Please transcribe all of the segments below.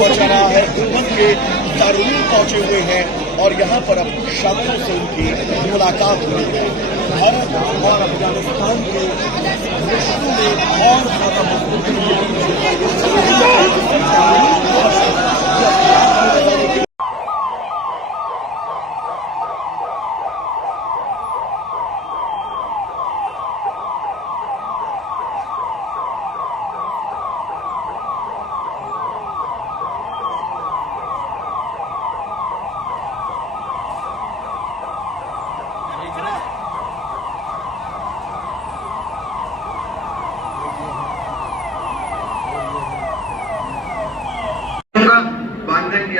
हुआ जा रहा है। देवबंद के दारुल पहुंचे हुए हैं और यहाँ पर अब शामिलों से उनकी मुलाकात हुई है। भारत और अफगानिस्तान के रिश्तों में और ज्यादा मजबूत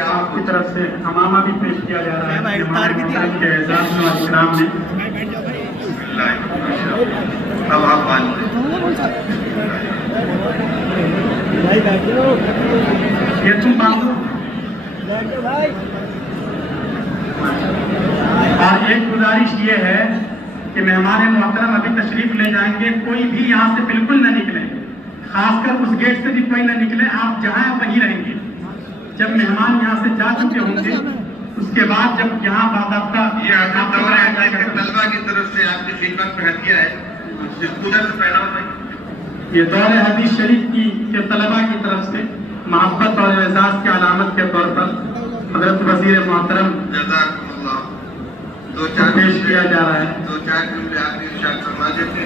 आपकी तरफ से हमामा भी पेश किया जा रहा है के एजाज में इकराम में। अब आप ये तुम बांधो। और एक गुजारिश ये है कि मेहमान मोहतरम अभी तशरीफ ले जाएंगे, कोई भी यहाँ से बिल्कुल न निकले, खासकर उस गेट से भी कोई न निकले। आप जहाँ वहीं रहेंगे। जब मेहमान यहाँ से जा चुके होंगे उसके बाद जब यहाँ बाकायदा ये तलबा की तरफ से आपकी खिदमत में हदिया है, पूजा से पहला ये दौरे हदीस शरीफ की के तलबा की तरफ से मोहब्बत और एजाज की अलामत के तौर पर हजरत वजीर मोहतरम पेश किया जा रहा है। 2-4 जुमले आपने इरशाद फरमा देते।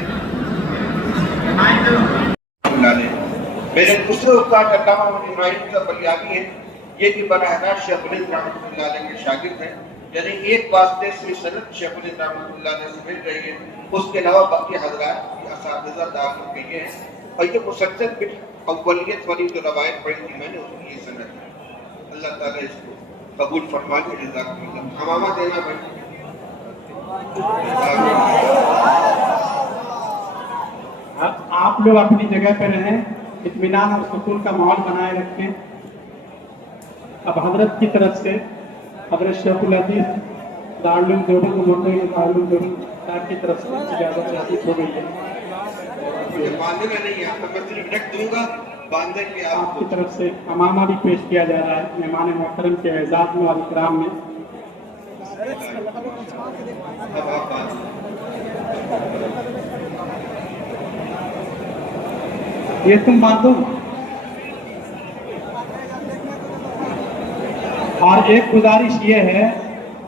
मेरे दूसरे उस्ताद अल्लामा इब्राहिम का बलियानी है, ये भी बराह शेखुल रहमतुल्लाह अलैह के शागिर्द हैं। यानी एक वास्ते से सनद शेखुल रहमतुल्लाह अलैह से मिल रही है, उसके अलावा बाकी हजरात असातिज़ा दाखिल किए हैं। और ये मुसलसल बिल अव्वलियत वाली जो रवायत पढ़ी थी मैंने, उसकी ये सनद है। अल्लाह ताला इसको कबूल फरमा ले। जज़ाकुमुल्लाह। हमामा देना भाई। आप लोग अपनी जगह पर रहें, इत्मीनान और सुकून का माहौल बनाए रखें। अब हजरत की तरफ से हजरत शेखुल अजीज दारुल देवबंद साहब की तरफ से इजाजत हासिल हो गई है। बांधना नहीं है, तो मैं सिर्फ रख दूंगा, बांधे के आपकी तरफ से हमामा भी पेश किया जा रहा है मेहमान मोहतरम के एजाज में और इकराम में। ये तुम बांधो। और एक गुजारिश ये है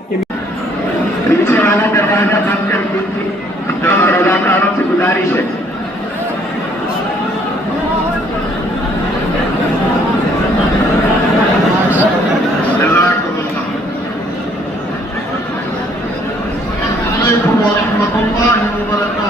कि पीछे वाला दरवाजा बंद कर दीजिए, रज़ाकारों से गुजारिश है। अस्सलामु अलैकुम व रहमतुल्लाहि व बरकातहू।